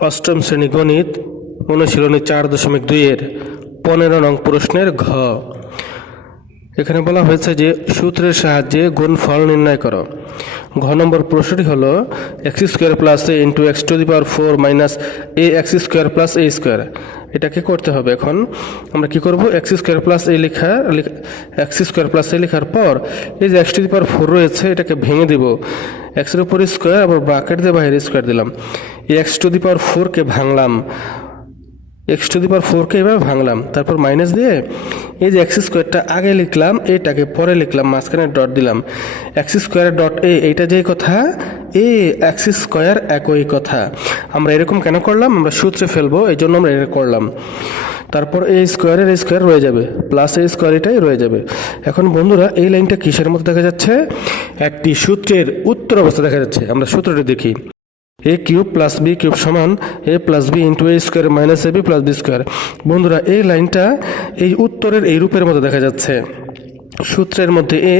অষ্টম শ্রেণী গণিত অনুশীলনী 4.2 15 নং প্রশ্নের ঘ। এখানে বলা হয়েছে যে সূত্রের সাহায্যে গুণফল নির্ণয় করো। ঘ নম্বর প্রশ্নটি হলো x square plus A into x to the power 4 minus A x square plus A square. এটাকে করতে হবে। এখন আমরা কি করব, এক্স স্কোয়ার প্লাস এ এক্স স্কোয়ার প্লাস এ লেখার পর এই যে এক্স টু দি পাওয়ার 4 রয়েছে এটাকে ভেঙে দেব। এক্সের উপর স্কোয়ার, আবার ব্র্যাকেট দিয়ে বাইরে স্কোয়ার দিলাম। এই এক্স টু দি পাওয়ার 4কে ভাঙলাম, এক্স টু দি পাওয়ার 4কে এভাবে ভাঙলাম, তারপর মাইনাস দিয়ে এই যে এক্স স্কোয়ারটা আগে লিখলাম, এটাকে পরে লিখলাম, মাঝখানে ডট দিলাম। এক্স স্কোয়ার ডট এ, এইটা যেই কথা, এ এক্স স্কোয়ার একই কথা। আমরা এরকম কেন করলাম, আমরা সূত্রে ফেলবো, এই জন্য আমরা এটা করলাম। তারপর এ স্কোয়ারের স্কোয়ার রয়ে যাবে, প্লাস এ স্কোয়ার, এটাই রয়ে যাবে। এখন বন্ধুরা এই লাইনটা কিসের মধ্যে দেখা যাচ্ছে, একটি সূত্রের উত্তর অবস্থা দেখা যাচ্ছে। আমরা সূত্রটি দেখি, এ কিউব প্লাস বি কিউব সমান এ plus B into A square minus A B plus B square. বন্ধুরা এই লাইনটা এই উত্তরের এই রূপের মধ্যে দেখা যাচ্ছে। সূত্রের মধ্যে এ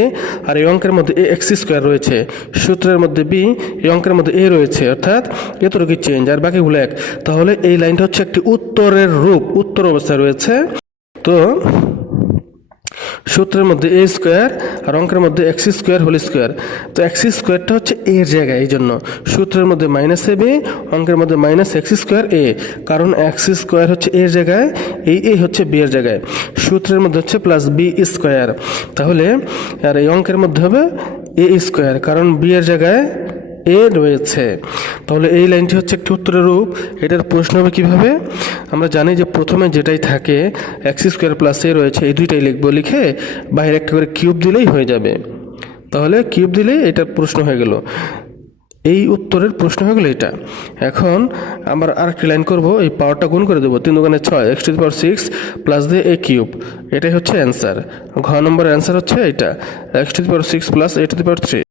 আর এই অঙ্কের মধ্যে এ এক্স স্কোয়ার রয়েছে, সূত্রের মধ্যে বি, এই অঙ্কের মধ্যে এ রয়েছে, অর্থাৎ এতটুকু চেঞ্জ আর বাকিগুলো এক। তাহলে এই লাইনটা হচ্ছে একটি উত্তরের রূপ, উত্তর অবস্থায় রয়েছে। তো সূত্রের মধ্যে এ স্কোয়ার আর অঙ্কের মধ্যে এক্স স্কোয়ার হোল স্কোয়ার। তো এক্স স্কোয়ারটা হচ্ছে এর জায়গায়, এই জন্য সূত্রের মধ্যে মাইনাস এ বি, অঙ্কের মধ্যে মাইনাস এক্স স্কোয়ার এ, কারণ এক্স স্কোয়ার হচ্ছে এর জায়গায়, এই এ হচ্ছে বি এর জায়গায়। সূত্রের মধ্যে হচ্ছে প্লাস বি স্কোয়ার, তাহলে আর এই অঙ্কের মধ্যে হবে এ স্কোয়ার, কারণ বি এর জায়গায় এ রয়েছে। তাহলে এই লাইনটি হচ্ছে একটি উত্তরের রূপ। এটার প্রশ্ন হবে কিভাবে, আমরা জানি যে প্রথমে যেটাই থাকে এক্স স্কোয়ার প্লাস এ রয়েছে, এই দুইটাই লিখবো, লিখে বাইরে একটা করে কিউব দিলেই হয়ে যাবে। তাহলে কিউব দিলেই এটা প্রশ্ন হয়ে গেল, এই উত্তরের প্রশ্ন হয়ে গেল এটা। এখন আমরা আরেকটি লাইন করব, এই পাওয়ারটা গুণ করে দেবো, 3 দুগুণে 6 x to the power 6 plus দিয়ে এ কিউব। এটাই হচ্ছে অ্যান্সার। ঘ নম্বরের অ্যান্সার হচ্ছে এটা, x to the power 6 plus A two the power 3।